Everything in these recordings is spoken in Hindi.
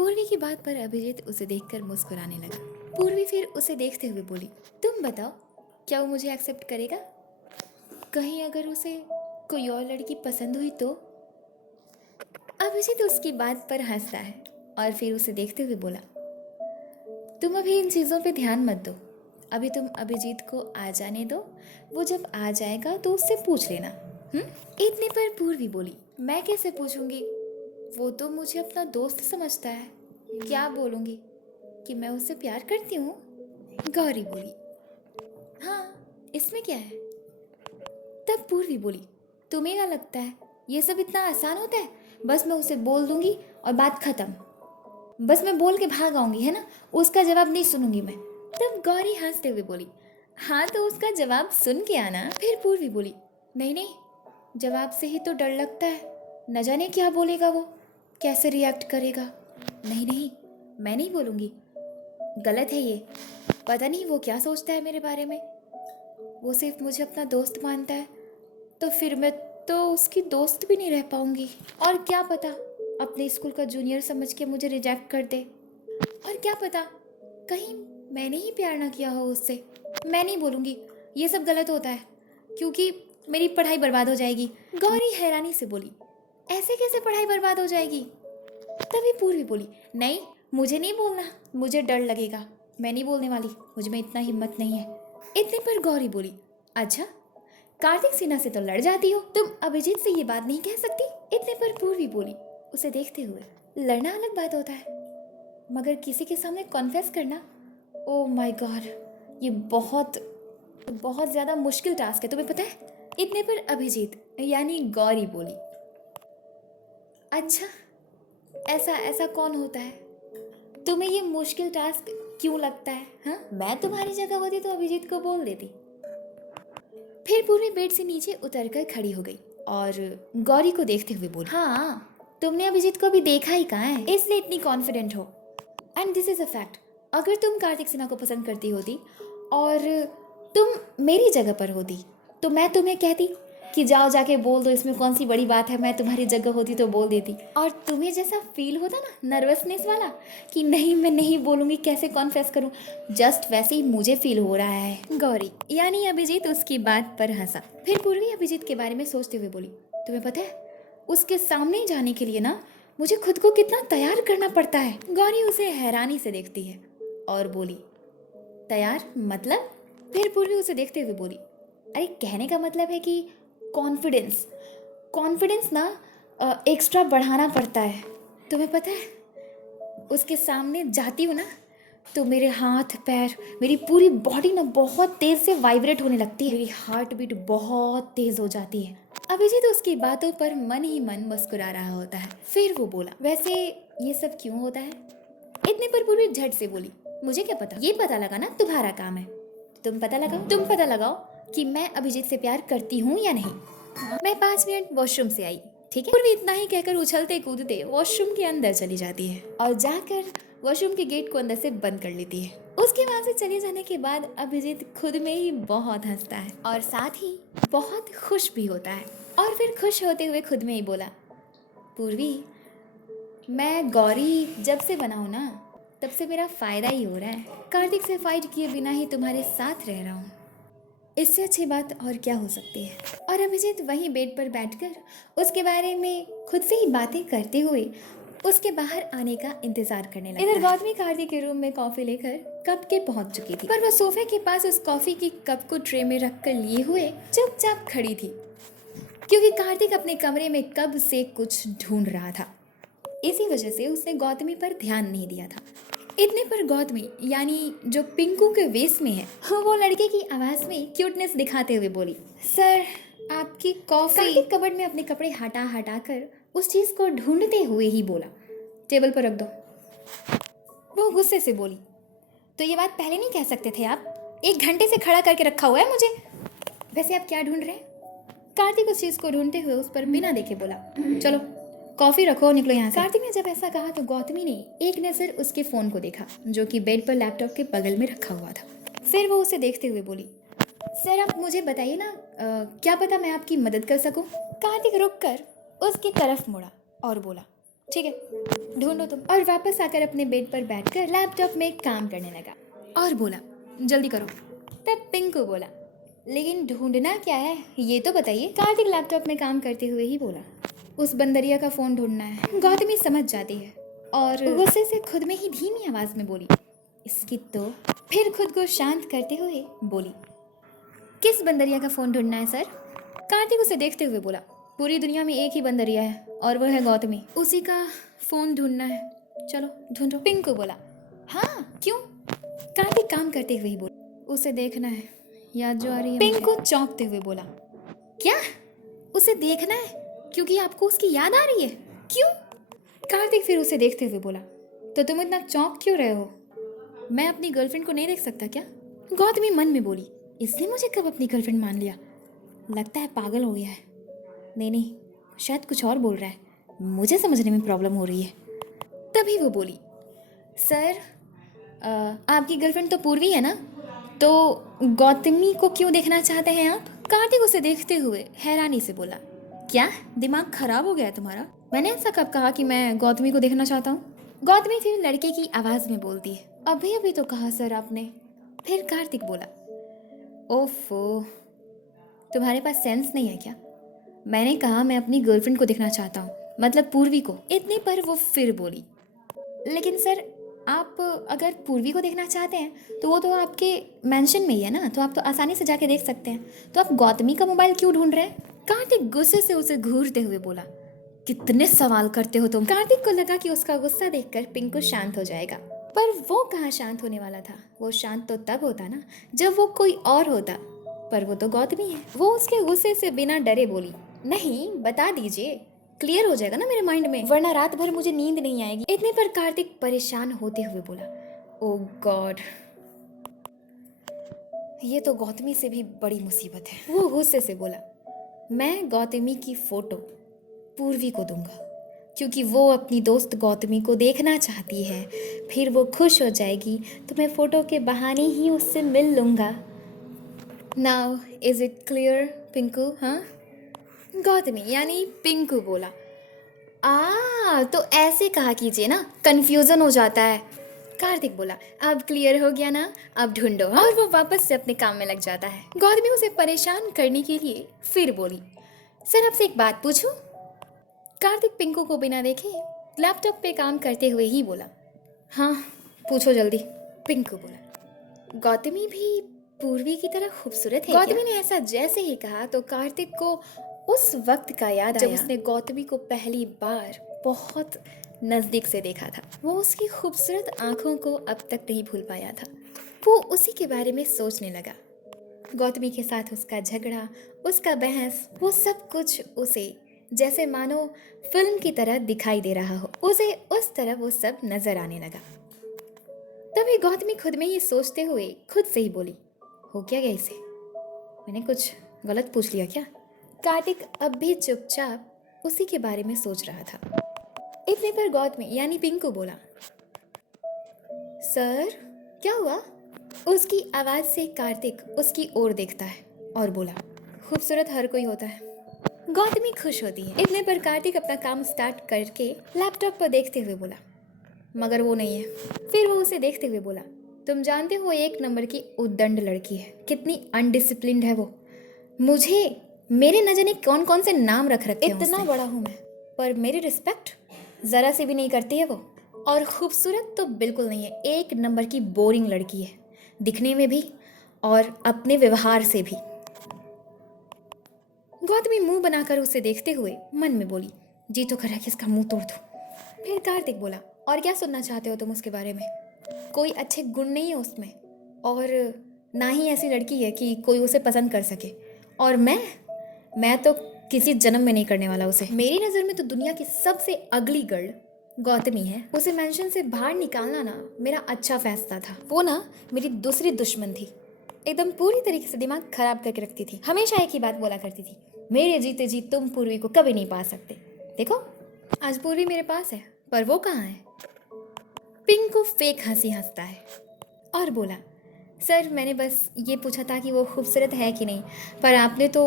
पूर्वी की बात पर अभिजीत उसे देखकर मुस्कुराने लगा। पूर्वी फिर उसे देखते हुए बोली, तुम बताओ, क्या वो मुझे एक्सेप्ट करेगा? कहीं अगर उसे कोई और लड़की पसंद हुई तो? अभिजीत उसकी बात पर हंसता है और फिर उसे देखते हुए बोला, तुम अभी इन चीज़ों पे ध्यान मत दो। अभी तुम अभिजीत को आ जाने दो, वो जब आ जाएगा तो उससे पूछ लेना। इतने पर पूर्वी बोली, मैं कैसे पूछूंगी? वो तो मुझे अपना दोस्त समझता है। क्या बोलूंगी कि मैं उससे प्यार करती हूँ? गौरी बोली, हाँ, इसमें क्या है? तब पूर्वी बोली, तुम्हें क्या लगता है ये सब इतना आसान होता है? बस मैं उसे बोल दूंगी और बात खत्म। बस मैं बोल के भाग आऊंगी, है ना? उसका जवाब नहीं सुनूंगी मैं। तब गौरी हंसते हुए बोली, हाँ तो उसका जवाब सुन के आना। फिर पूर्वी बोली, नहीं नहीं, जवाब से ही तो डर लगता है, न जाने क्या बोलेगा वो, कैसे रिएक्ट करेगा। नहीं नहीं, मैं नहीं बोलूँगी, गलत है ये। पता नहीं वो क्या सोचता है मेरे बारे में। वो सिर्फ मुझे अपना दोस्त मानता है, तो फिर मैं तो उसकी दोस्त भी नहीं रह पाऊंगी। और क्या पता अपने स्कूल का जूनियर समझ के मुझे रिजेक्ट कर दे। और क्या पता कहीं मैंने ही प्यार ना किया हो उससे। मैं नहीं बोलूँगी, ये सब गलत होता है, क्योंकि मेरी पढ़ाई बर्बाद हो जाएगी। गौरी हैरानी से बोली, ऐसे कैसे पढ़ाई बर्बाद हो जाएगी? तभी पूर्वी बोली, नहीं, मुझे नहीं बोलना, मुझे डर लगेगा, मैं नहीं बोलने वाली, मुझ में इतना हिम्मत नहीं है। इतने पर गौरी बोली, अच्छा, कार्तिक सिन्हा से तो लड़ जाती हो, तुम अभिजीत से ये बात नहीं कह सकती? इतने पर पूर्वी बोली, उसे देखते हुए, लड़ना अलग बात होता है, मगर किसी के सामने कॉन्फेस करना, ओ माय गॉड, ये बहुत बहुत ज़्यादा मुश्किल टास्क है, तुम्हें पता है? इतने पर अभिजीत यानी गौरी बोली, अच्छा, ऐसा ऐसा कौन होता है? तुम्हें ये मुश्किल टास्क क्यों लगता है? हाँ, मैं तुम्हारी जगह होती तो अभिजीत को बोल देती। फिर पूर्वी बेड से नीचे उतरकर खड़ी हो गई और गौरी को देखते हुए बोली, हाँ, तुमने अभिजीत को भी देखा ही कहाँ है, इसलिए इतनी कॉन्फिडेंट हो। And this is a fact, अगर तुम कार्तिक सिन्हा को पसंद करती होती और तुम मेरी जगह पर होती तो मैं तुम्हें कहती कि जाओ जाके बोल दो, इसमें कौन सी बड़ी बात है, मैं तुम्हारी जगह होती तो बोल देती। और तुम्हें जैसा फील होता ना, नर्वसनेस वाला, कि नहीं मैं नहीं बोलूँगी, कैसे कॉन्फेस करूँ, जस्ट वैसे ही मुझे फील हो रहा है। गौरी यानी अभिजीत उसकी बात पर हंसा। फिर पूर्वी अभिजीत के बारे में सोचते हुए बोली, तुम्हें पता है उसके सामने जाने के लिए ना मुझे खुद को कितना तैयार करना पड़ता है। गौरी उसे हैरानी से देखती है और बोली, तैयार मतलब? फिर पूर्वी उसे देखते हुए बोली, अरे कहने का मतलब है कि कॉन्फिडेंस कॉन्फिडेंस ना एक्स्ट्रा बढ़ाना पड़ता है। तुम्हें पता है उसके सामने जाती हूँ ना तो मेरे हाथ पैर, मेरी पूरी बॉडी ना बहुत तेज से वाइब्रेट होने लगती है, मेरी हार्ट बीट बहुत तेज हो जाती है। अभिजीत उसकी बातों पर मन ही मन मुस्कुरा रहा होता है। फिर वो बोला, वैसे ये सब क्यों होता है? इतने पर पूरी झट से बोली, मुझे क्या पता, ये पता लगाना तुम्हारा काम है। तुम पता लगाओ कि मैं अभिजीत से प्यार करती हूँ या नहीं। मैं 5 मिनट वॉशरूम से आई, ठीक है? पूर्वी इतना ही कहकर उछलते कूदते वॉशरूम के अंदर चली जाती है और जाकर वॉशरूम के गेट को अंदर से बंद कर लेती है। उसके वहां से चले जाने के बाद अभिजीत खुद में ही बहुत हंसता है और साथ ही बहुत खुश भी होता है। और फिर खुश होते हुए खुद में ही बोला, पूर्वी, मैं गौरी जब से बनाऊँ ना तब से मेरा फ़ायदा ही हो रहा है। कार्तिक से फाइट किए बिना ही तुम्हारे साथ रह रहा हूँ, इससे अच्छी बात और क्या हो सकती है? और अभिजीत वहीं बेड पर बैठकर उसके बारे में खुद से ही बातें करते हुए उसके बाहर आने का इंतजार करने लगा। इधर गौतमी कार्तिक के रूम में कॉफी लेकर कप के पहुंच चुकी थी, पर वह सोफे के पास उस कॉफी की कप को ट्रे में रखकर लिए हुए चुपचाप खड़ी थी, क्योंकि कार्तिक अपने कमरे में कब से कुछ ढूंढ रहा था। इसी वजह से उसने गौतमी पर ध्यान नहीं दिया था। इतने पर गौतमी यानी जो पिंकू के वेश में है, वो लड़के की आवाज़ में क्यूटनेस दिखाते हुए बोली, सर आपकी कॉफी। कार्तिक कबर्ड में अपने कपड़े हटा हटा कर उस चीज़ को ढूंढते हुए ही बोला, टेबल पर रख दो। वो गुस्से से बोली, तो ये बात पहले नहीं कह सकते थे आप? 1 घंटे से खड़ा करके रखा हुआ है मुझे। वैसे आप क्या ढूंढ रहे हैं? कार्तिक उस चीज़ को ढूंढते हुए उस पर बिना देखे बोला, चलो कॉफ़ी रखो, निकलो यहाँ से। कार्तिक ने जब ऐसा कहा तो गौतमी ने एक नज़र उसके फ़ोन को देखा जो कि बेड पर लैपटॉप के बगल में रखा हुआ था। फिर वो उसे देखते हुए बोली, सर आप मुझे बताइए ना, क्या पता मैं आपकी मदद कर सकूं। कार्तिक रुक कर उसकी तरफ मुड़ा और बोला, ठीक है, ढूंढो तुम। और वापस आकर अपने बेड पर बैठकर लैपटॉप में काम करने लगा और बोला, जल्दी करो। तब पिंकू बोला, लेकिन ढूंढना क्या है ये तो बताइए। कार्तिक लैपटॉप में काम करते हुए ही बोला, उस बंदरिया का फ़ोन ढूंढना है। गौतमी समझ जाती है और गुस्से से खुद में ही धीमी आवाज़ में बोली, इसकी तो। फिर खुद को शांत करते हुए बोली, किस बंदरिया का फ़ोन ढूंढना है सर? कार्तिक उसे देखते हुए बोला, पूरी दुनिया में एक ही बंदरिया है और वह है गौतमी, उसी का फ़ोन ढूंढना है, चलो ढूंढो। पिंकू बोला, हाँ क्यों? कार्तिक काम करते हुए ही बोला, उसे देखना है, याद जो आ रही है। पिंकू चौंकते हुए बोला, क्या? उसे देखना है क्योंकि आपको उसकी याद आ रही है? क्यों? कार्तिक फिर उसे देखते हुए बोला, तो तुम इतना चौंक क्यों रहे हो? मैं अपनी गर्लफ्रेंड को नहीं देख सकता क्या? गौतमी मन में बोली, इसने मुझे कब अपनी गर्लफ्रेंड मान लिया? लगता है पागल हो गया है। नहीं, शायद कुछ और बोल रहा है, मुझे समझने में प्रॉब्लम हो रही है। तभी वो बोली, सर आपकी गर्लफ्रेंड तो पूर्वी है ना, तो गौतमी को क्यों देखना चाहते हैं आप? कार्तिक उसे देखते हुए हैरानी से बोला, क्या दिमाग खराब हो गया है तुम्हारा? मैंने ऐसा कब कहा कि मैं गौतमी को देखना चाहता हूँ? गौतमी फिर लड़के की आवाज़ में बोलती है, अभी अभी तो कहा सर आपने। फिर कार्तिक बोला, ओफो, तुम्हारे पास सेंस नहीं है क्या? मैंने कहा मैं अपनी गर्लफ्रेंड को देखना चाहता हूँ, मतलब पूर्वी को। इतने पर वो फिर बोली, लेकिन सर आप अगर पूर्वी को देखना चाहते हैं तो वो तो आपके मेंशन में ही है ना, तो आप तो आसानी से जाके देख सकते हैं, तो आप गौतमी का मोबाइल क्यों ढूंढ रहे हैं? कार्तिक गुस्से से उसे घूरते हुए बोला, कितने सवाल करते हो तुम। कार्तिक को लगा कि उसका गुस्सा देखकर पिंकू शांत हो जाएगा, पर वो कहाँ शांत होने वाला था। वो शांत तो तब होता ना जब वो कोई और होता, पर वो तो गौतमी है। वो उसके गुस्से से बिना डरे बोली, नहीं बता दीजिए, क्लियर हो जाएगा ना मेरे माइंड में, वरना रात भर मुझे नींद नहीं आएगी। इतने पर कार्तिक परेशान होते हुए बोला, ओ गॉड, ये तो गौतमी से भी बड़ी मुसीबत है। वो गुस्से से बोला, मैं गौतमी की फोटो पूर्वी को दूंगा क्योंकि वो अपनी दोस्त गौतमी को देखना चाहती है, फिर वो खुश हो जाएगी तो मैं फोटो के बहाने ही उससे मिल लूंगा। Now is it clear Pinku? हाँ? गौतमी यानी पिंकू बोला, तो ऐसे कहा कीजिए ना, कंफ्यूजन हो जाता है। कार्तिक बोला, अब क्लियर हो गया ना, अब ढूंढो। और वो वापस से अपने काम में लग जाता है। गौतमी उसे परेशान करने के लिए फिर बोली, सर आपसे एक बात पूछूं? कार्तिक पिंकू को बिना देखे लैपटॉप पे काम करते हुए ही बोला, हाँ पूछो जल्दी। पिंकू बोला, गौतमी भी पूर्वी की तरह खूबसूरत है? गौतमी ने ऐसा जैसे ही कहा तो कार्तिक को उस वक्त का याद आया जब उसने गौतमी को पहली बार बहुत नज़दीक से देखा था। वो उसकी खूबसूरत आंखों को अब तक नहीं भूल पाया था। वो उसी के बारे में सोचने लगा। गौतमी के साथ उसका झगड़ा, उसका बहस, वो सब कुछ उसे जैसे मानो फिल्म की तरह दिखाई दे रहा हो। उसे उस तरह वो सब नजर आने लगा। तभी गौतमी खुद में ही सोचते हुए खुद से ही बोली, हो क्या गया इसे? मैंने कुछ गलत पूछ लिया क्या? कार्तिक अब भी चुपचाप उसी के बारे में सोच रहा था। इतने पर गौतमी यानी पिंकू बोला, सर क्या हुआ? उसकी आवाज़ से कार्तिक उसकी ओर देखता है और बोला, खूबसूरत हर कोई होता है। गौतमी खुश होती है। इतने पर कार्तिक अपना काम स्टार्ट करके लैपटॉप पर देखते हुए बोला, मगर वो नहीं है। फिर वो उसे देखते हुए बोला, तुम जानते हो एक नंबर की उद्दंड लड़की है, कितनी अनडिसिप्लिन्ड है वो। मुझे मेरे न जाने कौन कौन से नाम रख रखे हैं। इतना बड़ा हूँ मैं, पर मेरी रिस्पेक्ट ज़रा से भी नहीं करती है वो। और खूबसूरत तो बिल्कुल नहीं है, एक नंबर की बोरिंग लड़की है, दिखने में भी और अपने व्यवहार से भी। गौतमी मुंह बनाकर उसे देखते हुए मन में बोली, जी तो कर कि इसका मुंह तोड़ दूं। फिर कार्तिक बोला, और क्या सुनना चाहते हो तुम उसके बारे में? कोई अच्छे गुण नहीं है उसमें, और ना ही ऐसी लड़की है कि कोई उसे पसंद कर सके। और मैं तो किसी जन्म में नहीं करने वाला उसे। मेरी नज़र में तो दुनिया की सबसे अगली गर्ल गौतमी है। उसे मेंशन से बाहर निकालना ना मेरा अच्छा फैसला था। वो ना मेरी दूसरी दुश्मन थी, एकदम पूरी तरीके से दिमाग खराब करके रखती थी। हमेशा एक ही बात बोला करती थी, मेरे जीते जी तुम पूर्वी को कभी नहीं पा सकते। देखो आज पूर्वी मेरे पास है, पर वो कहाँ है? पिंकू फेक हंसी हंसता है और बोला, सर मैंने बस ये पूछा था कि वो खूबसूरत है कि नहीं, पर आपने तो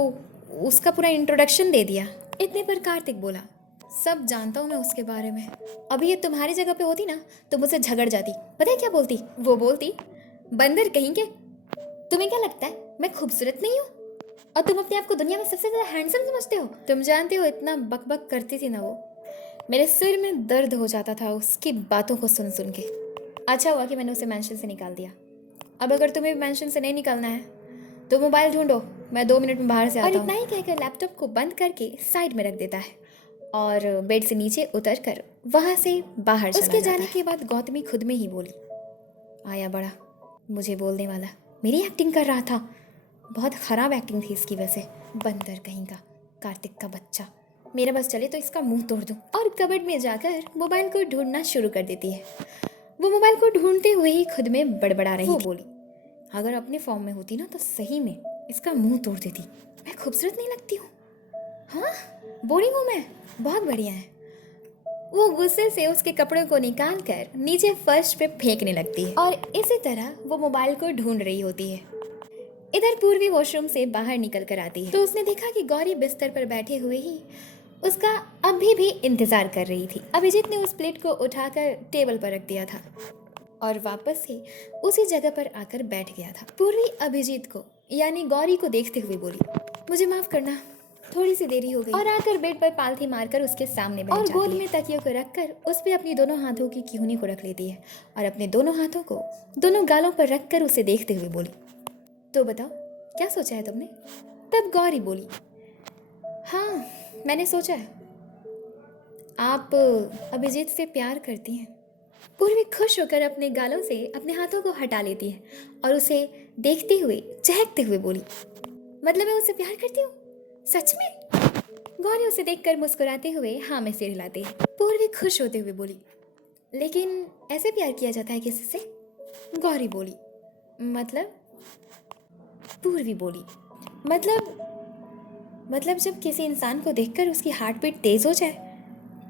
उसका पूरा इंट्रोडक्शन दे दिया। इतने पर कार्तिक बोला, सब जानता हूँ मैं उसके बारे में। अभी ये तुम्हारी जगह पे होती ना तो मुझसे झगड़ जाती। पता है क्या बोलती? वो बोलती, बंदर कहीं के, तुम्हें क्या लगता है मैं खूबसूरत नहीं हूँ? और तुम अपने आप को दुनिया में सबसे ज़्यादा हैंडसम समझते हो? तुम जानते हो इतना बकबक करती थी ना वो, मेरे सिर में दर्द हो जाता था उसकी बातों को सुन सुन के। अच्छा हुआ कि मैंने उसे मेंशन से निकाल दिया। अब अगर तुम्हें मेंशन से नहीं निकलना है तो मोबाइल ढूंढो, मैं 2 मिनट में बाहर से आता हूँ। और इतना ही कहकर लैपटॉप को बंद करके साइड में रख देता है और बेड से नीचे उतर कर वहाँ से बाहर चला उसके जाने के बाद गौतमी खुद में ही बोली, आया बड़ा मुझे बोलने वाला, मेरी एक्टिंग कर रहा था। बहुत ख़राब एक्टिंग थी इसकी वजह से। बंदर कहीं का, कार्तिक का बच्चा, मेरा बस चले तो इसका मुंह तोड़ दूं। और कबर्ड में जाकर मोबाइल को ढूंढना शुरू कर देती है। वो मोबाइल को ढूंढते हुए ही खुद में बड़बड़ा रही। वो बोली, अगर अपने फॉर्म में होती ना तो सही में इसका मुंह तोड़ देती। मैं खूबसूरत नहीं लगती हूँ? हाँ बोली हूँ मैं, बहुत बढ़िया है। वो गुस्से से उसके कपड़ों को निकाल कर नीचे फर्श पे फेंकने लगती है और इसी तरह वो मोबाइल को ढूंढ रही होती है। इधर पूर्वी वॉशरूम से बाहर निकल कर आती है तो उसने देखा कि गौरी बिस्तर पर बैठे हुए ही उसका अभी भी इंतजार कर रही थी। अभिजीत ने उस प्लेट को उठाकर टेबल पर रख दिया था और वापस से उसी जगह पर आकर बैठ गया था। पूर्वी अभिजीत को यानी गौरी को देखते हुए बोली, मुझे माफ करना, थोड़ी सी देरी हो गई। और आकर बेड पर पालथी मारकर उसके सामने बैठ जाती है और गोद में तकियों को रखकर उस पर अपनी दोनों हाथों की किहूनी को रख लेती है और अपने दोनों हाथों को दोनों गालों पर रखकर उसे देखते हुए बोली, तो बताओ क्या सोचा है तुमने? तब गौरी बोली, हाँ मैंने सोचा है, आप अभिजीत से प्यार करती हैं। पूर्वी खुश होकर अपने गालों से अपने हाथों को हटा लेती है और उसे देखते हुए चहकते हुए बोली, मतलब मैं उससे प्यार करती हूँ? सच में? गौरी उसे देखकर मुस्कुराते हुए हाँ में सिर हिलाती है। पूर्वी खुश होते हुए बोली, लेकिन ऐसे प्यार किया जाता है किसी से? गौरी बोली, मतलब? पूर्वी बोली, मतलब जब किसी इंसान को देखकर उसकी हार्ट बीट तेज हो जाए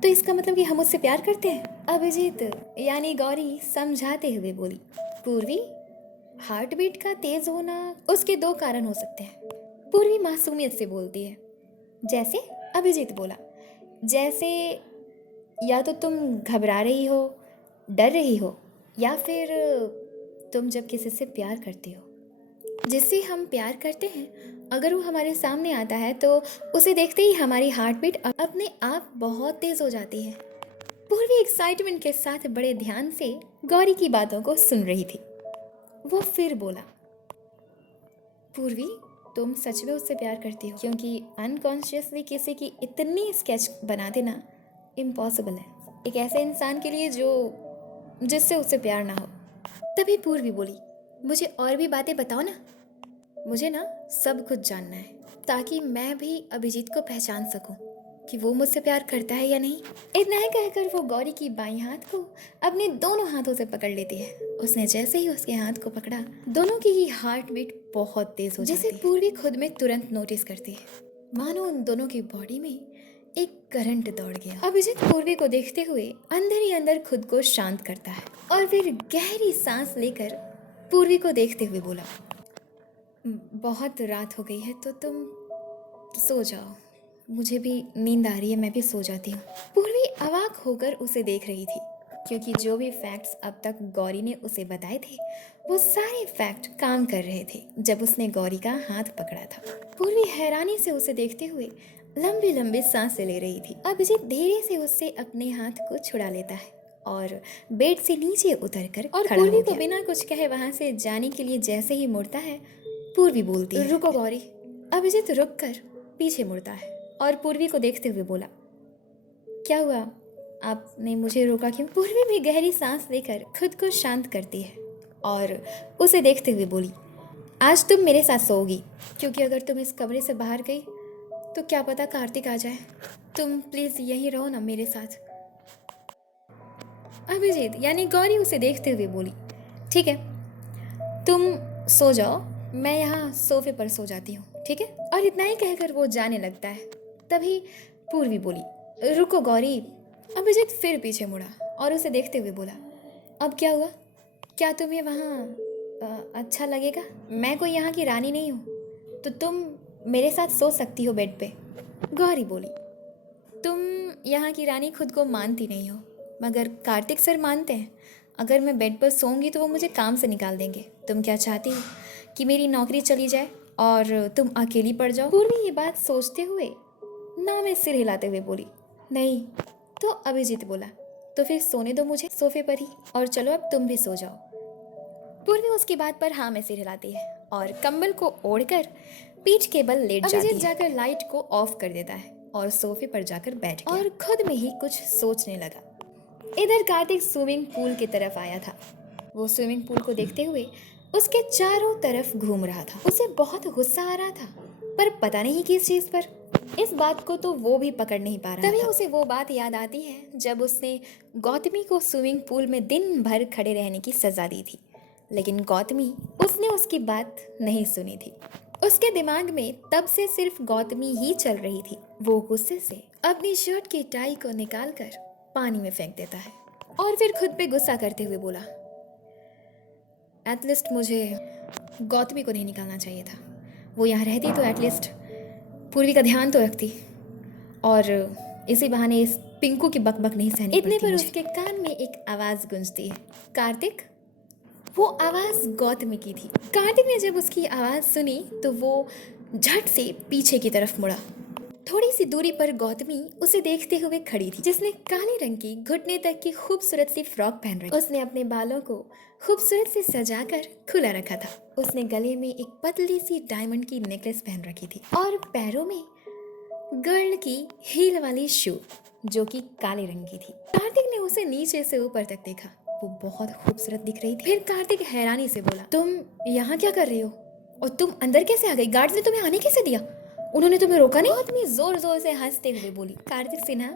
तो इसका मतलब कि हम उससे प्यार करते हैं। अभिजीत यानी गौरी समझाते हुए बोली, पूर्वी हार्ट बीट का तेज होना उसके 2 कारण हो सकते हैं। पूर्वी मासूमियत से बोलती है, जैसे? अभिजीत बोला, जैसे या तो तुम घबरा रही हो, डर रही हो, या फिर तुम जब किसी से प्यार करती हो। जिससे हम प्यार करते हैं अगर वो हमारे सामने आता है तो उसे देखते ही हमारी हार्ट बीट अपने आप बहुत तेज हो जाती है। पूर्वी एक्साइटमेंट के साथ बड़े ध्यान से गौरी की बातों को सुन रही थी। वो फिर बोला, पूर्वी तुम सच में उससे प्यार करती हो? क्योंकि अनकॉन्शियसली किसी की इतनी स्केच बना देना इम्पॉसिबल है एक ऐसे इंसान के लिए जिससे उससे प्यार ना हो। तभी पूर्वी बोली, मुझे और भी बातें बताओ ना, मुझे ना सब कुछ जानना है ताकि मैं भी अभिजीत को पहचान सकूं कि वो मुझसे प्यार करता है या नहीं। इतना ही कहकर वो गौरी की बाईं हाथ को अपने दोनों हाथों से पकड़ लेती है। उसने जैसे ही उसके हाथ को पकड़ा दोनों की ही हार्ट बीट बहुत तेज हो जाती है, जिसे पूर्वी खुद में तुरंत नोटिस करती है। मानो उन दोनों की बॉडी में एक करंट दौड़ गया। अभिजीत पूर्वी को देखते हुए अंदर ही अंदर खुद को शांत करता है और फिर गहरी सांस लेकर पूर्वी को देखते हुए बोला, बहुत रात हो गई है तो तुम सो जाओ, मुझे भी नींद आ रही है, मैं भी सो जाती हूँ। पूर्वी अवाक होकर उसे देख रही थी क्योंकि जो भी फैक्ट्स अब तक गौरी ने उसे बताए थे वो सारे फैक्ट काम कर रहे थे जब उसने गौरी का हाथ पकड़ा था। पूर्वी हैरानी से उसे देखते हुए लंबी लंबी सांसें ले रही थी। अभिजीत धीरे से उससे अपने हाथ को छुड़ा लेता है और बेड से नीचे उतरकर और पूर्वी को बिना कुछ कहे वहां से जाने के लिए जैसे ही मुड़ता है पूर्वी बोलती है, रुको गौरी। अभिजीत रुक कर पीछे मुड़ता है और पूर्वी को देखते हुए बोला, क्या हुआ, आपने मुझे रोका क्यों? पूर्वी भी गहरी सांस लेकर खुद को शांत करती है और उसे देखते हुए बोली, आज तुम मेरे साथ सोओगी क्योंकि अगर तुम इस कमरे से बाहर गई तो क्या पता कार्तिक आ जाए। तुम प्लीज यहीं रहो ना मेरे साथ। अभिजीत यानी गौरी उसे देखते हुए बोली, ठीक है तुम सो जाओ, मैं यहाँ सोफे पर सो जाती हूँ, ठीक है। और इतना ही कहकर वो जाने लगता है। तभी पूर्वी बोली, रुको गौरी। अभिजीत फिर पीछे मुड़ा और उसे देखते हुए बोला, अब क्या हुआ, क्या तुम्हें वहाँ अच्छा लगेगा? मैं कोई यहाँ की रानी नहीं हूँ तो तुम मेरे साथ सो सकती हो बेड पे। गौरी बोली, तुम यहाँ की रानी खुद को मानती नहीं हो, मगर कार्तिक सर मानते हैं। अगर मैं बेड पर सोऊंगी तो वो मुझे काम से निकाल देंगे। तुम क्या चाहती हो कि मेरी नौकरी चली जाए और तुम अकेली पड़ जाओ? पूर्वी ये बात सोचते हुए ना में सिर हिलाते हुए बोली, नहीं। तो अभिजीत बोला, तो फिर सोने दो मुझे सोफे पर ही, और चलो अब तुम भी सो जाओ। पूर्वी उसकी बात पर हाँ में सिर हिलाती है और कंबल को ओढ़कर पीठ के बल लेट जाती है। अभिजीत जाकर लाइट को ऑफ कर देता है और सोफे पर जाकर बैठ गया और खुद में ही कुछ सोचने लगा। इधर कार्तिक स्विमिंग पूल की तरफ आया था। वो स्विमिंग पूल को देखते हुए उसके चारों तरफ घूम रहा था। उसे बहुत गुस्सा आ रहा था, पर पता नहीं किस चीज पर। इस बात को तो वो भी पकड़ नहीं पा रहा था। तभी उसे वो बात याद आती है जब उसने गौतमी को स्विमिंग पूल में दिन भर खड़े रहने की सजा दी थी, लेकिन गौतमी उसने उसकी बात नहीं सुनी थी। उसके दिमाग में तब से सिर्फ गौतमी ही चल रही थी। वो गुस्से से अपनी शर्ट की टाई को निकालकर पानी में फेंक देता है और फिर खुद पे गुस्सा करते हुए बोला, एटलीस्ट मुझे गौतमी को नहीं निकालना चाहिए था। वो यहाँ रहती तो एटलीस्ट पूर्वी का ध्यान तो रखती, और इसी बहाने इस पिंकू की बकबक नहीं सहनी पड़ती। इतने पर उसके कान में एक आवाज़ गूंजती है, कार्तिक। वो आवाज़ गौतमी की थी। कार्तिक ने जब उसकी आवाज़ सुनी तो वो झट से पीछे की तरफ मुड़ा। थोड़ी सी दूरी पर गौतमी उसे देखते हुए खड़ी थी, जिसने काले रंग की घुटने तक की खूबसूरत सी फ्रॉक पहन रखी। उसने अपने बालों को खूबसूरत से सजाकर खुला रखा था। उसने गले में एक पतली सी डायमंड की नेकलेस पहन रखी थी और पैरों में गर्ल की हील वाली शू जो कि काले रंग की थी। कार्तिक ने उसे नीचे से ऊपर तक देखा। वो बहुत खूबसूरत दिख रही थी। फिर कार्तिक हैरानी से बोला, तुम यहाँ क्या कर रही हो और तुम अंदर कैसे आ गई? गार्ड्स ने तुम्हें आने कैसे दिया? उन्होंने तुम्हें रोका नहीं? आदमी जोर जोर से हंसते हुए बोली, कार्तिक सिन्हा,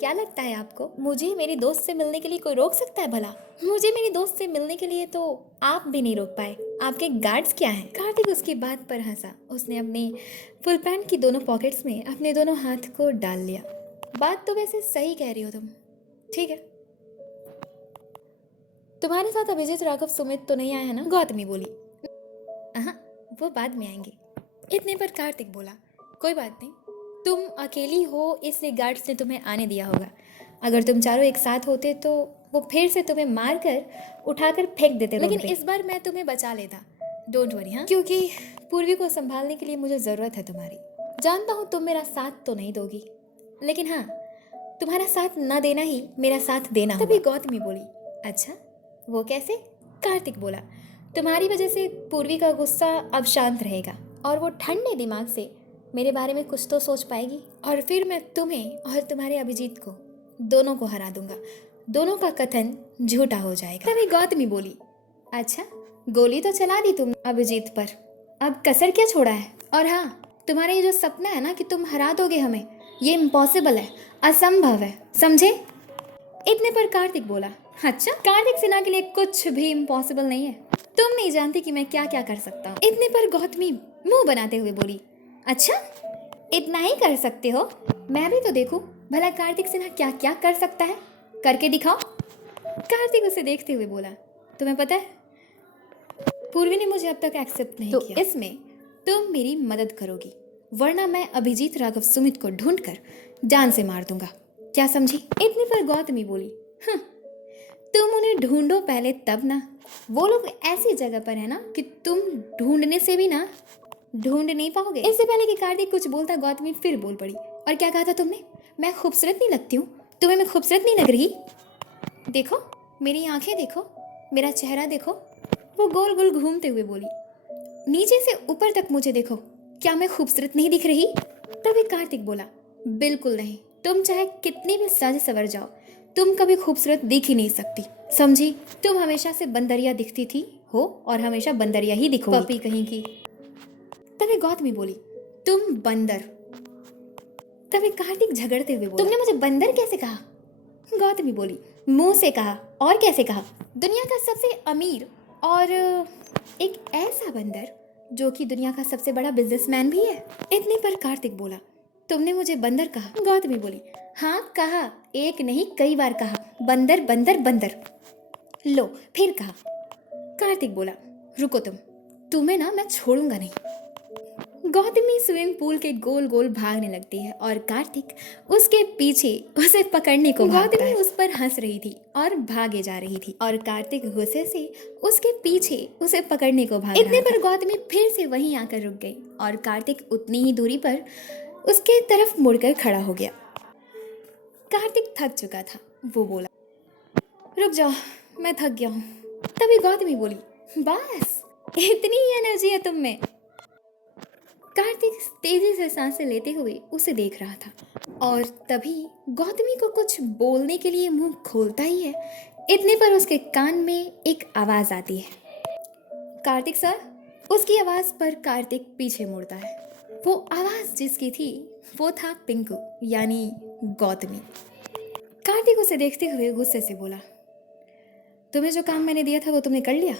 क्या लगता है आपको मुझे मेरी दोस्त से मिलने के लिए कोई रोक सकता है भला? मुझे मेरी दोस्त से मिलने के लिए तो आप भी नहीं रोक पाए, आपके गार्ड्स क्या हैं? कार्तिक उसकी बात पर हंसा। उसने अपने फुल पैंट की दोनों पॉकेट्स में अपने दोनों हाथ को डाल लिया। बात तो वैसे सही कह रही हो तुम, ठीक है। तुम्हारे साथ अभिजीत राघव सुमित तो नहीं आया है ना? गौतमी बोली, हाँ वो बाद में आएंगे। इतने पर कार्तिक बोला, कोई बात नहीं, तुम अकेली हो इसलिए गार्ड्स ने तुम्हें आने दिया होगा। अगर तुम चारों एक साथ होते तो वो फिर से तुम्हें मारकर उठाकर फेंक देते। लेकिन इस बार मैं तुम्हें बचा लेता, डोंट वरी। हाँ, क्योंकि पूर्वी को संभालने के लिए मुझे ज़रूरत है तुम्हारी। जानता हूँ तुम मेरा साथ तो नहीं दोगी, लेकिन हाँ, तुम्हारा साथ न देना ही मेरा साथ देना। तभी गौतमी बोली, अच्छा वो कैसे? कार्तिक बोला, तुम्हारी वजह से पूर्वी का गुस्सा अब शांत रहेगा और वो ठंडे दिमाग से मेरे बारे में कुछ तो सोच पाएगी, और फिर मैं तुम्हें और तुम्हारे अभिजीत को दोनों को हरा दूंगा। दोनों का कथन झूठा हो जाएगा। तभी गौतमी बोली, अच्छा गोली तो चला दी तुम अभिजीत पर, अब कसर क्या छोड़ा है? और हाँ, तुम्हारा ये जो सपना है ना कि तुम हरा दोगे हमें, ये इम्पॉसिबल है, असंभव है, समझे? इतने पर कार्तिक बोला, अच्छा कार्तिक सिन्हा के लिए कुछ भी इम्पॉसिबल नहीं है। तुम नहीं जानती कि मैं क्या क्या कर सकता हूँ। इतने पर गौतमी मुंह बनाते हुए बोली, अच्छा इतना ही कर सकते हो? मैं भी तो देखूं भला कार्तिक सिन्हा क्या क्या कर सकता है, करके दिखाओ। कार्तिक उसे देखते हुए बोला, तुम्हें पता है पूर्वी ने मुझे अब तक एक्सेप्ट नहीं किया, इसमें तुम मेरी मदद करोगी, वरना मैं अभिजीत राघव सुमित को ढूंढकर जान से मार दूंगा, क्या समझी? इतने पर गौतमी बोली, तुम उन्हें ढूंढो पहले तब ना। वो लोग ऐसी जगह पर है ना कि तुम ढूंढने से भी ना ढूंढ नहीं पाओगे। इससे पहले कि कार्तिक कुछ बोलता, गौतमी फिर बोल पड़ी, और क्या कहा था तुमने? मैं खूबसूरत नहीं लगती हूँ? तुम्हें मैं खूबसूरत नहीं लग रही? देखो मेरी आंखें देखो, मेरा चेहरा देखो। वो गोल गोल घूमते हुए बोली, नीचे से ऊपर तक मुझे देखो, क्या मैं खूबसूरत नहीं दिख रही? तभी कार्तिक बोला, बिल्कुल नहीं, तुम चाहे कितनी भी सज सवर जाओ, तुम कभी खूबसूरत दिख ही नहीं सकती, समझी? तुम हमेशा से बंदरिया दिखती थी हो और हमेशा बंदरिया ही दिखोगी, पपी कहीं की। तभी गौतमी बोली, तुम बंदर। तभी कार्तिक झगड़ते हुए बोला, तुमने मुझे बंदर कैसे कहा? गौतमी बोली, मुंह से कहा, और कैसे कहा? दुनिया का सबसे अमीर और एक ऐसा बंदर जो कि दुनिया का सबसे बड़ा बिजनेसमैन भी है। इतने पर कार्तिक बोला, तुमने मुझे बंदर कहा? गौतमी बोली, हाँ कहा, एक नहीं कई बार कहा, बंदर बंदर बंदर। लो फिर कहा। कार्तिक बोला, रुको तुम्हें ना मैं छोड़ूंगा नहीं। गौतमी स्विमिंग पूल के गोल गोल भागने लगती है और कार्तिक उसके पीछे उसे पकड़ने को भागता है। गौतमी उस पर हंस रही थी और भागे जा रही थी और कार्तिक गुस्से से उसके पीछे उसे पकड़ने को भाग इतने पर गौतमी फिर से वहीं आकर रुक गई और कार्तिक उतनी ही दूरी पर उसके तरफ मुड़कर खड़ा हो गया। कार्तिक थक चुका था। वो बोला, रुक जाओ, मैं थक गया हूँ। तभी गौतमी बोली, बस इतनी ही एनर्जी है तुम में। कार्तिक तेजी से सांसें लेते हुए उसे देख रहा था और तभी गौतमी को कुछ बोलने के लिए मुंह खोलता ही है। इतने पर उसके कान में एक आवाज आती है, कार्तिक सर। उसकी आवाज पर कार्तिक पीछे मुड़ता है। वो आवाज जिसकी थी वो था पिंकू यानी गौतमी। कार्तिक उसे देखते हुए गुस्से से बोला, तुम्हें जो काम मैंने दिया था वो तुमने कर लिया?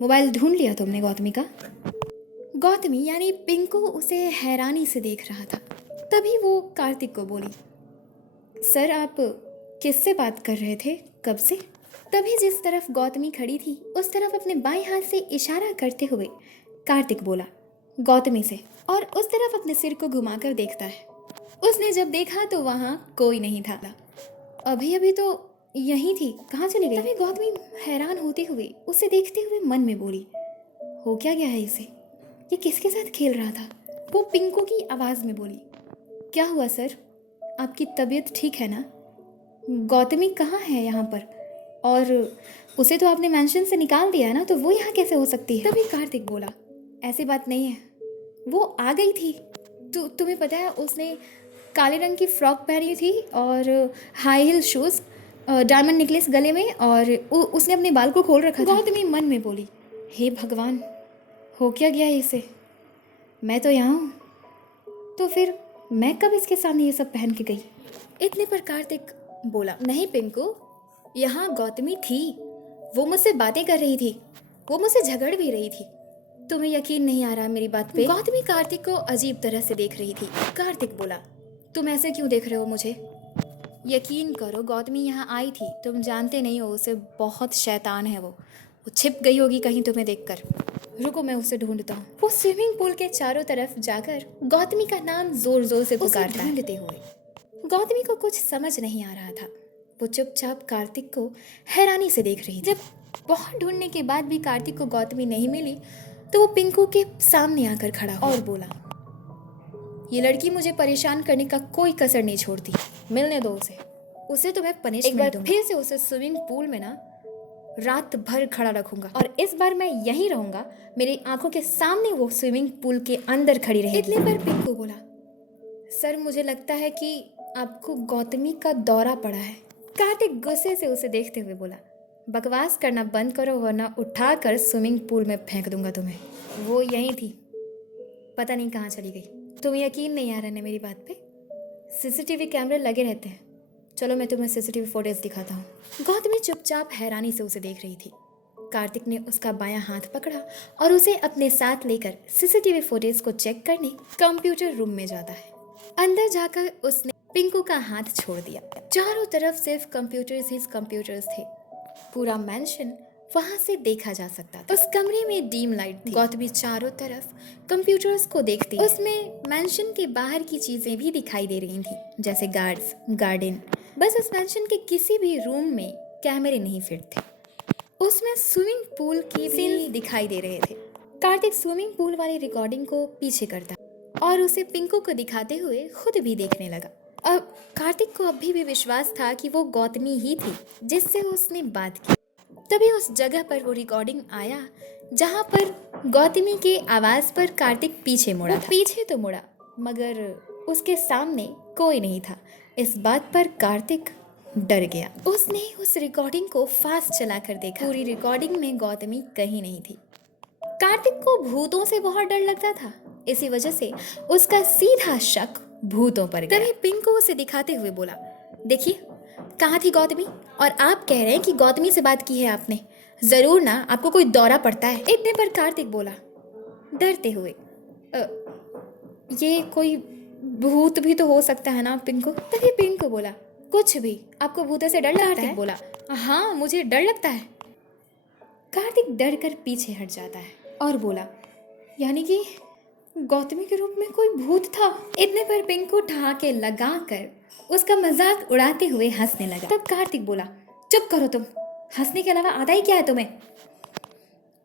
मोबाइल ढूंढ लिया तुमने गौतमी का? गौतमी यानी पिंकू उसे हैरानी से देख रहा था। तभी वो कार्तिक को बोली, सर आप किससे बात कर रहे थे कब से? तभी जिस तरफ गौतमी खड़ी थी उस तरफ अपने बाएं हाथ से इशारा करते हुए कार्तिक बोला, गौतमी से, और उस तरफ अपने सिर को घुमाकर देखता है। उसने जब देखा तो वहाँ कोई नहीं था। अभी अभी तो यहीं थी, कहाँ चली गई? तभी गौतमी हैरान होते हुए उसे देखते हुए मन में बोली, हो क्या गया है इसे? ये किसके साथ खेल रहा था? वो पिंकू की आवाज़ में बोली, क्या हुआ सर? आपकी तबीयत ठीक है ना? गौतमी कहाँ है यहाँ पर? और उसे तो आपने मेंशन से निकाल दिया है ना, तो वो यहाँ कैसे हो सकती है? तभी कार्तिक बोला, ऐसी बात नहीं है, वो आ गई थी। तुम्हें पता है उसने काले रंग की फ्रॉक पहनी थी और high heel shoes, diamond necklace गले में, और उसने अपने बाल को खोल रखा था। गौतमी मन में बोली, हे भगवान, हो क्या गया इसे? मैं तो यहाँ हूँ, तो फिर मैं कब इसके सामने ये सब पहन के गई? इतने पर कार्तिक बोला, नहीं पिंकू, यहाँ गौतमी थी, वो मुझसे बातें कर रही थी, वो मुझसे झगड़ भी रही थी। तुम्हें यकीन नहीं आ रहा मेरी बात पे? गौतमी कार्तिक को अजीब तरह से देख रही थी। कार्तिक बोला, तुम ऐसे क्यों देख रहे हो मुझे? यकीन करो, गौतमी यहाँ आई थी, तुम जानते नहीं हो उसे, बहुत शैतान है वो छिप गई होगी कहीं तुम्हें देखकर। रुको मैं उसे ढूंढता हूँ। वो स्विमिंग पूल के चारों तरफ जाकर गौतमी का नाम जोर जोर से पुकारता है। ढूंढते हुए गौतमी को कुछ समझ नहीं आ रहा था। वो चुपचाप कार्तिक को हैरानी से देख रही थी। जब बहुत ढूंढने के बाद भी कार्तिक को गौतमी नहीं मिली तो वो पिंकू के सामने आकर खड़ा हुआ और बोला, ये लड़की मुझे परेशान करने का कोई कसर नहीं छोड़ती, मिलने दो उसे तो मैं पनिशमेंट दूंगा। फिर से उसे स्विमिंग पूल में ना रात भर खड़ा रखूंगा और इस बार मैं यहीं रहूंगा, मेरी आंखों के सामने वो स्विमिंग पूल के अंदर खड़ी रहेगी। इतने पर पिंकू बोला, सर मुझे लगता है कि आपको गौतमी का दौरा पड़ा है। कार्तिक गुस्से से उसे देखते हुए बोला, बकवास करना बंद करो वरना उठाकर स्विमिंग पूल में फेंक दूंगा तुम्हें। वो यहीं थी, पता नहीं कहाँ चली गई। तुम्हें यकीन नहीं आ रहा है मेरी बात पे? सीसीटीवी कैमरे लगे रहते हैं, चलो मैं तुम्हें सीसीटीवी फुटेज दिखाता हूँ। गौतमी चुपचाप हैरानी से उसे देख रही थी। कार्तिक ने उसका बायां हाथ पकड़ा और उसे अपने साथ लेकर सीसीटीवी फुटेज को चेक करने कंप्यूटर रूम में जाता है। अंदर जाकर उसने पिंकू का हाथ छोड़ दिया। चारों तरफ सिर्फ कंप्यूटर्स ही कंप्यूटर्स थे। पूरा मेंशन वहां से देखा जा सकता था। उस कमरे में डीम लाइट थी। गौतमी चारों तरफ कंप्यूटर्स को देखती। उसमें मेंशन के बाहर की चीजें भी दिखाई दे रही थी, जैसे गार्ड्स, गार्डन। बस उस मेंशन के किसी भी रूम में कैमरे नहीं फिट थे। उसमें स्विमिंग पूल के सीन दिखाई दे रहे थे। कार्तिक स्विमिंग पूल वाली रिकॉर्डिंग को पीछे करता और उसे पिंकू को दिखाते हुए खुद भी देखने लगा। अब कार्तिक को अभी भी विश्वास था कि वो गौतमी ही थी जिससे उसने बात की। तभी उस जगह पर वो रिकॉर्डिंग आया जहाँ पर गौतमी के आवाज पर कार्तिक पीछे मुड़ा था। पीछे तो मुड़ा मगर उसके सामने कोई नहीं था। इस बात पर कार्तिक डर गया। उसने उस रिकॉर्डिंग को फास्ट चलाकर देखा। पूरी रिकॉर्डिंग में गौतमी कहीं नहीं थी। कार्तिक को भूतों से बहुत डर लगता था, इसी वजह से उसका सीधा शक भूतों पर गया। तभी पिंकू उसे दिखाते हुए बोला, देखिए कहाँ थी गौतमी, और आप कह रहे हैं कि गौतमी से बात की है आपने, जरूर ना आपको कोई दौरा पड़ता है। इतने पर कार्तिक बोला डरते हुए, ये कोई भूत भी तो हो सकता है ना पिंकू। तभी पिंकू बोला, कुछ भी, आपको भूतों से डर लगता है? बोला, हाँ मुझे डर लगता है। कार्तिक डर कर पीछे हट जाता है और बोला, यानी कि गौतमी के रूप में कोई भूत था। इतने पर पिंकू ठहाके लगाकर उसका मजाक उड़ाते हुए हंसने लगा। तब कार्तिक बोला, चुप करो तुम, हंसने के अलावा आता ही क्या है तुम्हें।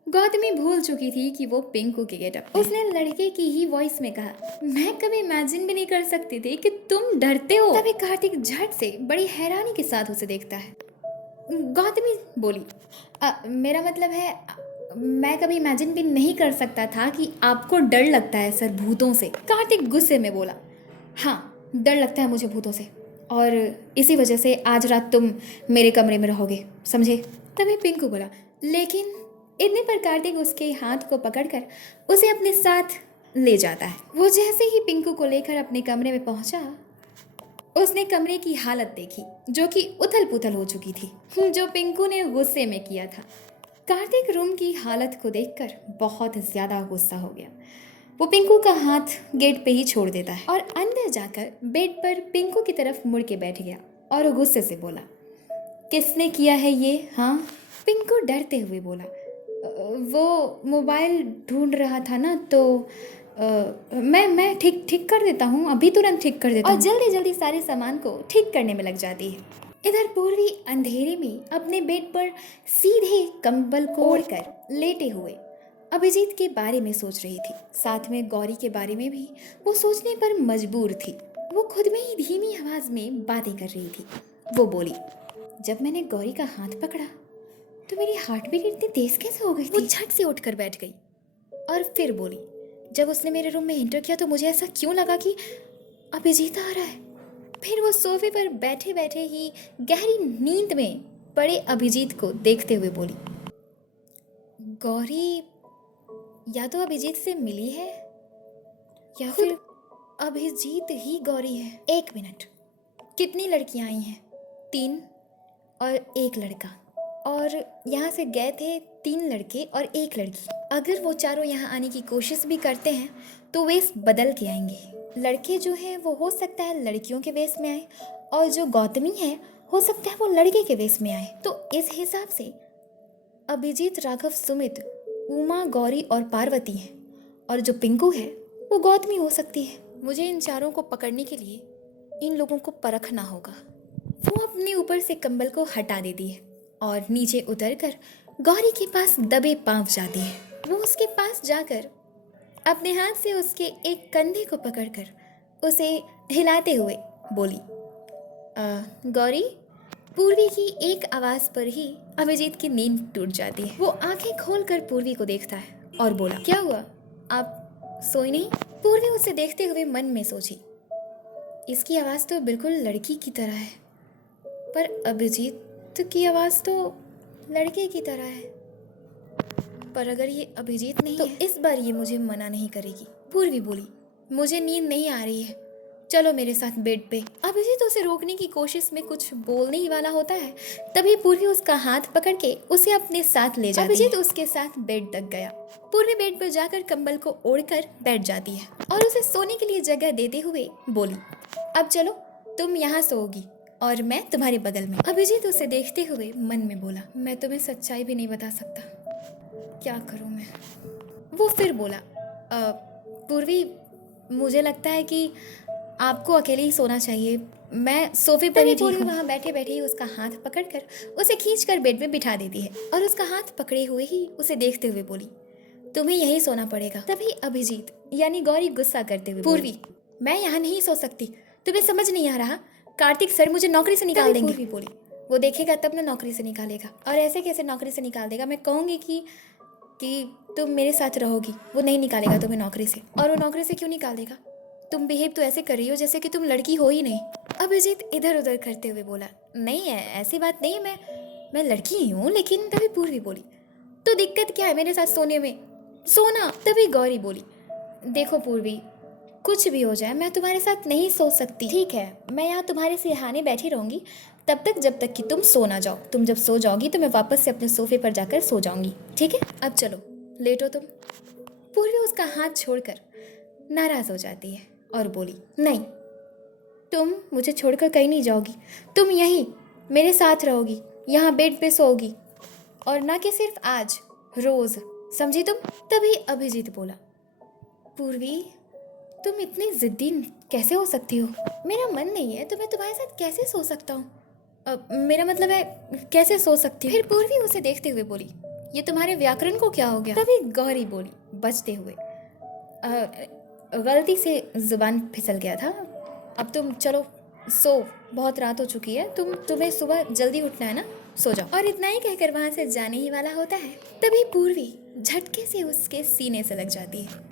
गौतमी भूल चुकी थी कि वो पिंकू के गेटअप। उसने लड़के की ही वॉइस में कहा, मैं कभी इमेजिन भी नहीं कर सकती थी कि तुम डरते हो। तभी कार्तिक झट से बड़ी हैरानी के साथ उसे देखता है। गौतमी बोली, मेरा मतलब है मैं कभी इमेजिन भी नहीं कर सकता था कि आपको डर लगता है सर भूतों से। कार्तिक गुस्से में बोला, हाँ डर लगता है मुझे भूतों से, और इसी वजह से आज रात तुम मेरे कमरे में रहोगे, समझे। तभी पिंकू बोला, लेकिन इतने पर कार्तिक उसके हाथ को पकड़कर उसे अपने साथ ले जाता है। वो जैसे ही पिंकू को लेकर अपने कमरे में पहुंचा, उसने कमरे की हालत देखी जो कि उथल पुथल हो चुकी थी, जो पिंकू ने गुस्से में किया था। कार्तिक रूम की हालत को देखकर बहुत ज़्यादा गुस्सा हो गया। वो पिंकू का हाथ गेट पे ही छोड़ देता है और अंदर जाकर बेड पर पिंकू की तरफ मुड़ के बैठ गया और गुस्से से बोला, किसने किया है ये, हाँ। पिंकू डरते हुए बोला, वो मोबाइल ढूंढ रहा था ना, तो मैं ठीक कर देता हूँ, अभी तुरंत ठीक कर देता हूँ। और जल्दी जल्दी सारे सामान को ठीक करने में लग जाती है। इधर पूर्वी अंधेरे में अपने बेड पर सीधे कंबल को ओढ़कर लेटे हुए अभिजीत के बारे में सोच रही थी। साथ में गौरी के बारे में भी वो सोचने पर मजबूर थी। वो खुद में ही धीमी आवाज में बातें कर रही थी। वो बोली, जब मैंने गौरी का हाथ पकड़ा तो मेरी हार्ट बीट इतनी तेज कैसे हो गई थी। वो झट से उठकर बैठ गई और फिर बोली, जब उसने मेरे रूम में एंटर किया तो मुझे ऐसा क्यों लगा कि अभिजीत आ रहा है। फिर वो सोफे पर बैठे बैठे ही गहरी नींद में पड़े अभिजीत को देखते हुए बोली, गौरी या तो अभिजीत से मिली है या फिर अभिजीत ही गौरी है। 1 मिनट, कितनी लड़कियां आई हैं? 3 और 1 लड़का, और यहाँ से गए थे 3 लड़के और 1 लड़की। अगर वो चारों यहाँ आने की कोशिश भी करते हैं तो वेश बदल के आएंगे। लड़के जो हैं वो हो सकता है लड़कियों के वेश में आए, और जो गौतमी है हो सकता है वो लड़के के वेश में आए। तो इस हिसाब से अभिजीत, राघव, सुमित, उमा, गौरी और पार्वती हैं, और जो पिंकू है वो गौतमी हो सकती है। मुझे इन चारों को पकड़ने के लिए इन लोगों को परखना होगा। वो अपने ऊपर से कंबल को हटा देती है और नीचे उतरकर गौरी के पास दबे पांव जाती है। वो उसके पास जाकर अपने हाथ से उसके एक कंधे को पकड़कर उसे हिलाते हुए बोली, गौरी। पूर्वी की एक आवाज पर ही अभिजीत की नींद टूट जाती है। वो आंखें खोलकर पूर्वी को देखता है और बोला, क्या हुआ, आप सोई नहीं? पूर्वी उसे देखते हुए मन में सोची, इसकी आवाज तो बिल्कुल लड़की की तरह है, पर अभिजीत की आवाज तो लड़के की तरह है। पर अगर ये अभिजीत नहीं तो इस बार ये मुझे मना नहीं करेगी। पूर्वी बोली, मुझे नींद नहीं आ रही है, चलो मेरे साथ बेड पे। अभिजीत उसे रोकने की कोशिश में कुछ बोलने ही वाला होता है, तभी पूर्वी उसका हाथ पकड़ के उसे अपने साथ ले जाती है। अभिजीत उसके साथ बेड तक गया। पूर्वी बेड पर जाकर कंबल को ओढ़कर बैठ जाती है और उसे सोने के लिए जगह देते हुए बोली, अब चलो, तुम यहाँ सोओगी और मैं तुम्हारे बगल में। अभिजीत उसे देखते हुए मन में बोला, मैं तुम्हें सच्चाई भी नहीं बता सकता, क्या करूं मैं। वो फिर बोला, पूर्वी, मुझे लगता है कि आपको अकेले ही सोना चाहिए, मैं सोफे पर ही ठीक हूं। वहाँ बैठे बैठे ही उसका हाथ पकड़कर उसे खींचकर बेड में बिठा देती है और उसका हाथ पकड़े हुए ही उसे देखते हुए बोली, तुम्हें यही सोना पड़ेगा। तभी अभिजीत यानी गौरी गुस्सा करते हुए, पूर्वी, मैं यहाँ नहीं सो सकती, तुम्हें समझ नहीं आ रहा, कार्तिक सर मुझे नौकरी से निकाल देंगे। पूर्वी बोली, वो देखेगा तब ना नौकरी से निकालेगा, और ऐसे कैसे नौकरी से निकाल देगा, मैं कहूँगी कि तुम मेरे साथ रहोगी, वो नहीं निकालेगा तुम्हें नौकरी से। और वो नौकरी से क्यों निकाल देगा, तुम बिहेव तो ऐसे कर रही हो जैसे कि तुम लड़की हो ही नहीं। अभिजीत इधर उधर करते हुए बोला, नहीं है, ऐसी बात नहीं है, मैं लड़की ही हूँ, लेकिन। तभी पूर्वी बोली, तो दिक्कत क्या है मेरे साथ सोने में, सोना। तभी गौरी बोली, देखो पूर्वी, कुछ भी हो जाए मैं तुम्हारे साथ नहीं सो सकती। ठीक है, मैं यहाँ तुम्हारे सिरहाने बैठी रहूंगी तब तक जब तक कि तुम सो ना जाओ। तुम जब सो जाओगी तो मैं वापस से अपने सोफे पर जाकर सो जाऊंगी, ठीक है? अब चलो लेटो तुम। पूर्वी उसका हाथ छोड़कर नाराज हो जाती है और बोली, नहीं, तुम मुझे छोड़कर कहीं नहीं जाओगी, तुम यहीं मेरे साथ रहोगी, यहाँ बेड पे सोओगी, और ना कि सिर्फ आज, रोज, समझी तुम? तभी अभिजीत बोला, पूर्वी, तुम इतनी जिद्दी कैसे हो सकती हो? मेरा मन नहीं है तो मैं तुम्हारे साथ कैसे सो सकता हूँ? मेरा मतलब है, कैसे सो सकती हूँ? फिर पूर्वी उसे देखते हुए बोली, ये तुम्हारे व्याकरण को क्या हो गया? तभी गौरी बोली बचते हुए, गलती से जुबान फिसल गया था। अब तुम चलो सो, बहुत रात हो चुकी है, तुम्हें सुबह जल्दी उठना है ना, सो जाओ। और इतना ही कहकर वहां से जाने ही वाला होता है। तभी पूर्वी झटके से उसके सीने से लग जाती है।